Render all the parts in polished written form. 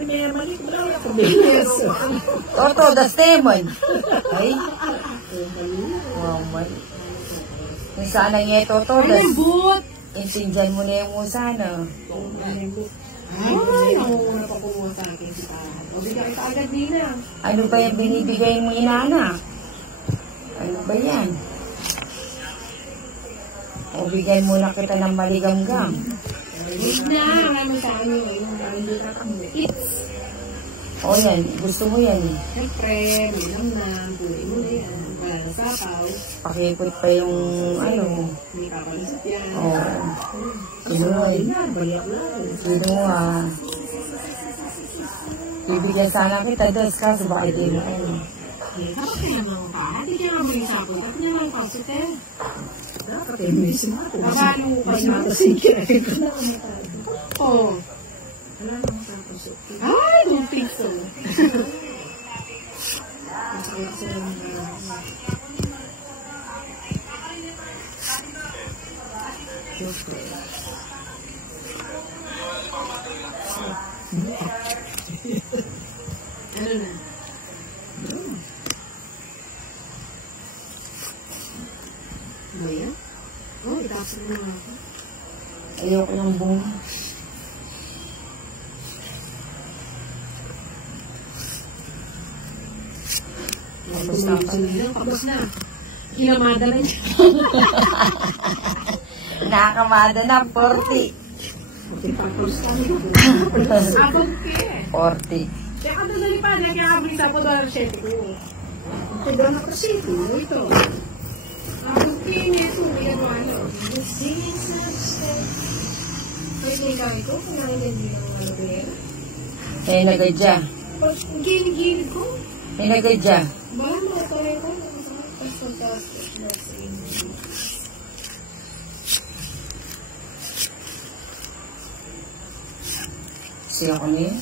ni Maya Malik. Wala ako bilis. Toto, das temon. Ay. Wow, man. Kung sana nga Toto, das. Intindihan mo na yung musa, no? Ay, namumuna pa kumuha sa akin si Pahat. O, bigyan kita agad, Nina. Ano ba yung binibigay mo inana? Ano ba yan? O, bigyan muna kita ng maligamgam. Wait na, marami sa akin yung hindi tatakbo. It's. O, yan. Gusto mo yan, eh. Siyempre, malamnam, tuloy mo na yan. Wala na sapaw. Pakipot pa yung, ano. Hindi kakalisip yan. O. Kinuha. Kinuha. Bibigyan sana kita, Des, kaso baka di mo, ano. Dapat kaya naman pa. Hindi kaya naman yung sapon. Dapat niya lang pasit eh. Dapat eh, may simato. Mas matasig ko na. Oo. Wala naman tapos. Ay, don't think so. Masakit sila ng Ano na? Ano yan? Oh, itapos mo na ako. Ayoko ng bunga. Tapos na. Kinamada na niya. Nakakamada na, 40. Abang ke. 40. Kaya ka nadali pa, kaya ka bring sa po doon 7 ko. Kaya na kasi ito. Abang ke, ito. Yan mo ano. Pwede ikaw ito, kung nakagandi ng ano ko yan. May nagadya. Gilid-gilid ko. May nagadya. Bahan mo, tayo ko. That's fantastic. Siya ko niya.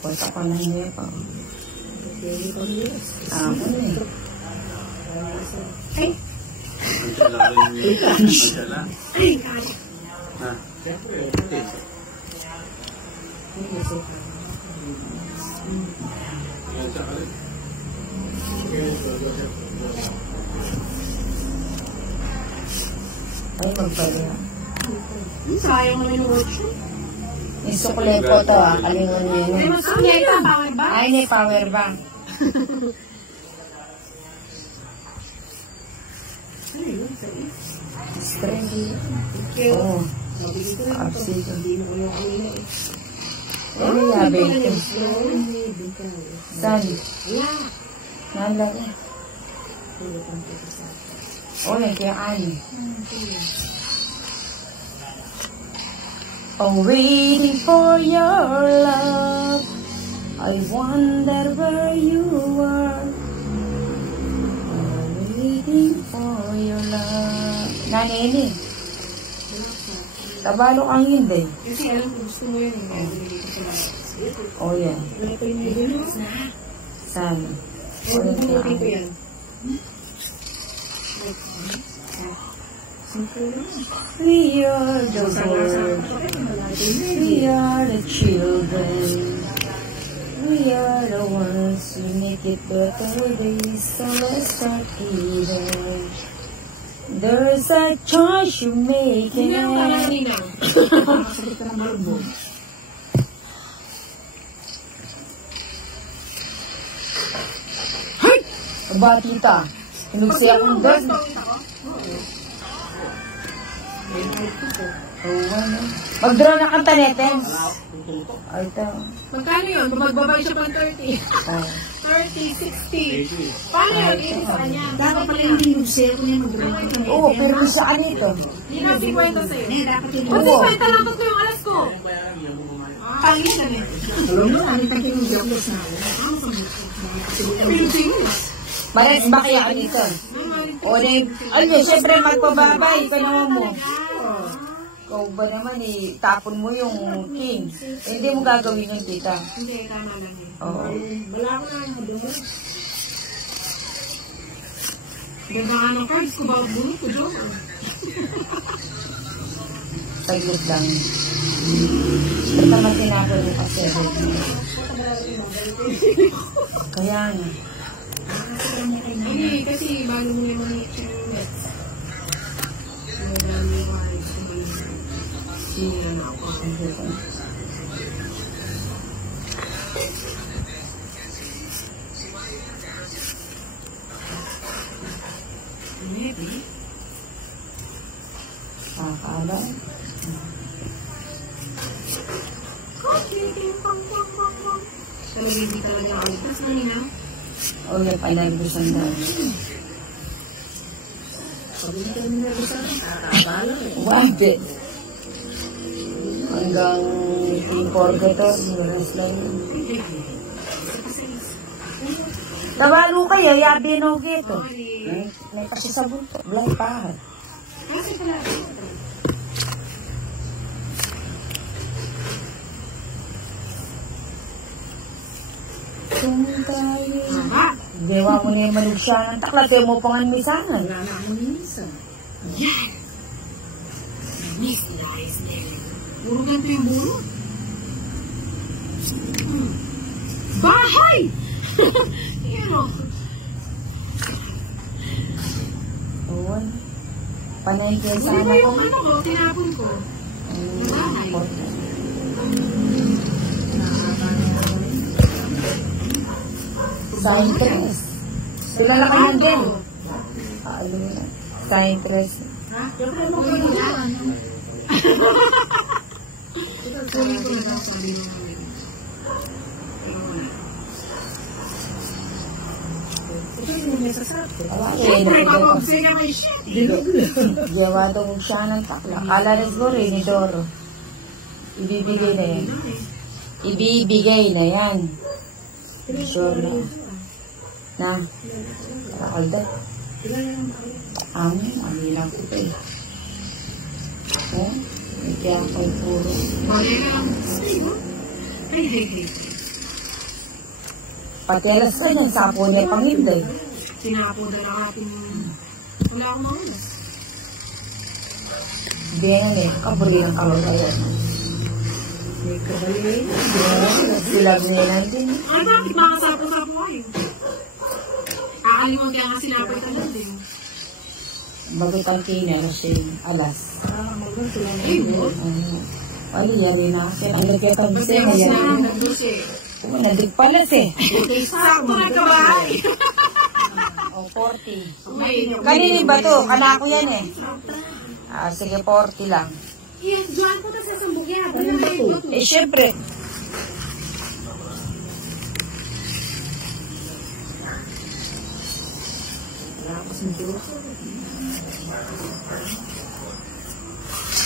Punta ko na niya pa. Ako niya. Ay! Ay, kaya. Ay, magpala. Sayang naman yung watch mo. Yung sukulit ko to, kalingon niya May yun. masunyeta, power ba? Ay, may power bank. Strange. Oo. Oxygen. Ano yabe ito? Saan? Nalala. Oh, yan kaya ani. Oh, waiting for your love. I wonder where you are. I'm waiting for your love. Nanini. Tabalo kang hindi. Kasi alam ko gusto mo yun. Oh, yan. Wala pa yung nililis na. Saan? Oh, dito yan. We are the world. We are the children. We are the ones who make it better days. So let's start giving. There's a choice you make. Hindi lang pala nila. Nakasakit ka ng marbo. Hay! Aba, tita. Hinugsi akong doon. Mag-draw na kang tanetens. Ay, ito. Magkano yun? Kung magbabay siya pang 30. 30, 60. Paano yun? Ito sa kanya. Dapat pala yung dinubsel ko niya mag-draw. Oo, pero sa kanito. Hindi na 50 sa'yo. Dapat yung O, 50 lang ko yung alas ko. Pangin na eh. alam mo, ano yung tinugyan na Pilipinas. Mares ba kaya kanito? O, ano, syempre magpababay ka naman mo. Ikaw ba naman eh, tapon mo yung king. Eh, hindi mo gagawin yung tita. Hindi, tama lang yun. Oo. Wala ko na yung doon. Ganda nga ng cards ko, bakit bunot ko, Diyos? Saglit lang. Ba't naman tinapon mo kasi? Kaya nga. Hindi, kasi bago mo naman yung nets. Madami yung ayos ko ba yun? Siniya na ako. Maybe. Kakaba. Talaga hindi talaga ako. Tapos manina, O yung panagbusan na. Pag-ibig na isa, kakabala eh. Wabe. Hanggang Porgator, meron lang yun. Nabalo kayo, yabi no gito. May kasi sa bunto. Blay pa. kasi pala, Kung tayo. mama, Dewa mo na yung manusya ng takla. Kaya mo pangan misanan. Wala na akong minsan. yan. Miss nice name. Puro ganito yung buro. Bahay! Yan o. Oo. Panay kayo Ano sana ba ko. yung ano ko, tinapon ko? Scientress. Sila na kayo din. Ano na. Scientress. Ha? Siyempre mo ko yung ano. Kunin ko na lang sabi mo namin. Ito yung may sasabi. Wala ko Siyempre, eh. papabsay ka kay shit. Dewa daw siya ng takla. Kala na siguro ni Doro. Ibibigay na yan. Ibibigay na yan. Sure na. Na. Rakalda. Amin. Amin lang po ito eh. Oh. May kaya ko'y puro. Balik ka lang. Ay, hey. Pati alas ka niyan. Sapo niya panginday. Sinapo na lang ating... Wala akong mauna. Hindi yan eh. Kabuli ng kalagayan. May kabalay. Sila binilang din. Ay, bakit makasapo-sapo kayo? Kakalimutan kaya nga sinapay ka lang din. Bagot ang kina kasi alas. Ay, mo? Wali, yari na kasi. Ang nagkatang Basta bisa yung na yan. sinahan ng dulce. Kung nagpalas eh. Sakto na kabahay. O, 40. Wait, Kanini ba to? Kanako yan eh. Ah, sige, 40 lang. Yan, dyan ko na sa sambugya. Wala na yung bato. Eh, syempre.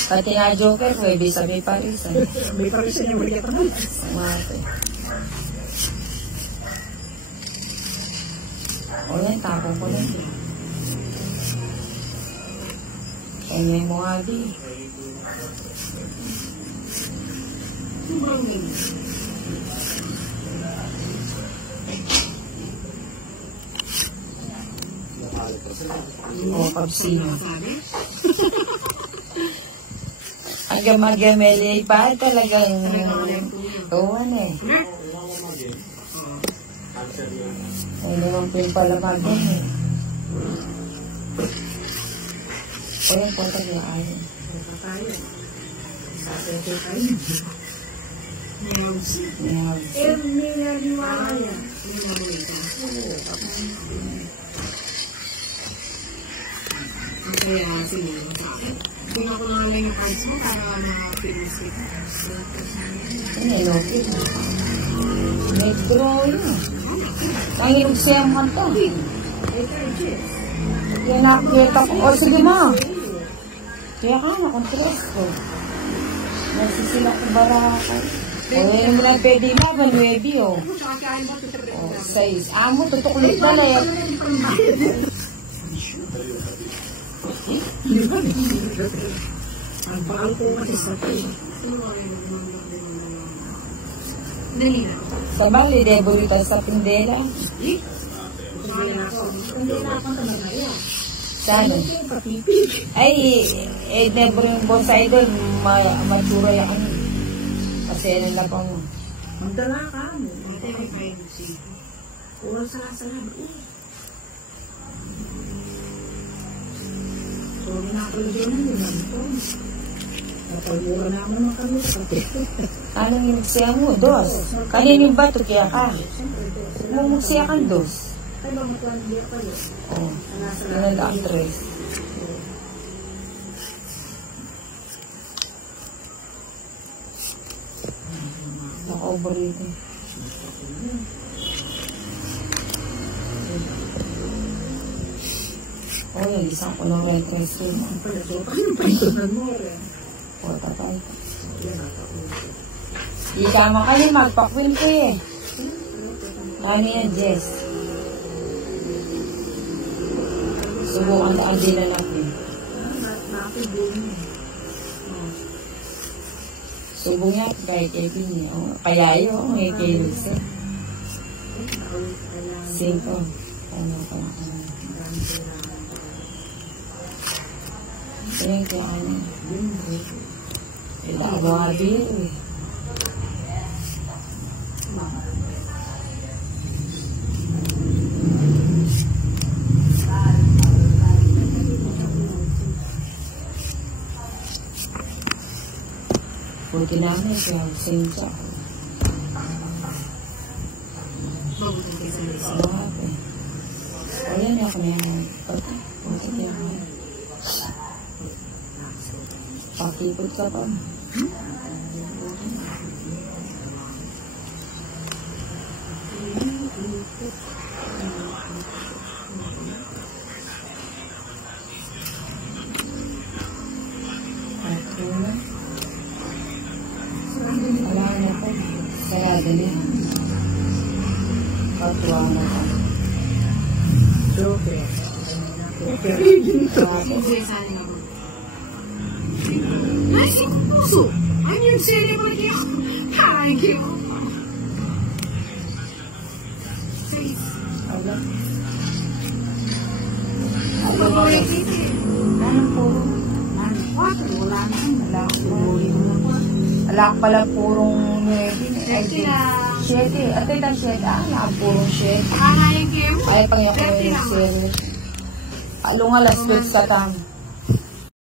Pati nga Joker, pwede sa may parisan. May parisan niya, wali ka tanong. Mate. O yan, tapong ko lang. Kaya mo nga di. Sobrang name. O, kapsino. Sabi? Ang gamagameli pa talagang tuwan eh. Nerd. Ay naman po yung palamagan eh. O yan po tayo ayaw. Tayo. Sabi tayo. Nerves. Yan. Nilaliwala yan. Kaya sinunod sa akin. Tingnan ko na lang yung cards mo para ma-finish it. Yan eh, okay. May draw yun. Nanginog siya ang kanta. Yan nakikita ko. O sige ma. Kaya ka na, kontras ko. Nasisila ko baraka. O yan mo lang pwede laban, webi o. O, 6. Amo, tutuklit na lang yan. Ang pakal ko kasi sa tayo. Dali na. Sa bali, debo ito sa pindela. Hindi na ako talaga. Sana. Patipid. Ay, eh, never yung boss idol, matura yung ano. Kasi nila pa mo. Magdala ka mo. Ito yung pregnancy. Oras sa lahat. So, ginapalagyan na yun ito. Napalmura naman ang kami sa kapit. Anong yung siya mo? Dos. Kanino ba ito kaya ka? Mumug siya kang dos. Ay ba matuwan hindi ka kayo? Oo. Yun ang actress. Naka-overrated. Oh, yung isang unang entrance yun. O, tapay. Di tama kayo, magpakwin ko eh. Ano yan, Jess? Subukan na ang dila natin. Subong yan, kahit Kevin niya. Kaya yun, may Kevin. 5. Ano pa? Ayun, kaya ano. Ilawa din eh. Buti namin kaya sinja. Mabuti kayo sa lisa. O yan, ako na yan. Buti kaya ako. Pakipot ka pa. Wala na po. Sarado niya. Patuwa na pa. Joke. Hindi, sali ako. Nasi ko puso. Ano yung sili mo niya? Thank you. Sige. Wala. Ano ba yung sili? Anong puro? What? Wala na. Wala ko. Wala ko pala purong 9. Ay, 7. At ito 7. Ah, nakapurong 7. Kakain kayo? Ay, pangyakunin Thirty yung lang. 7. Along alas 12 ka tang.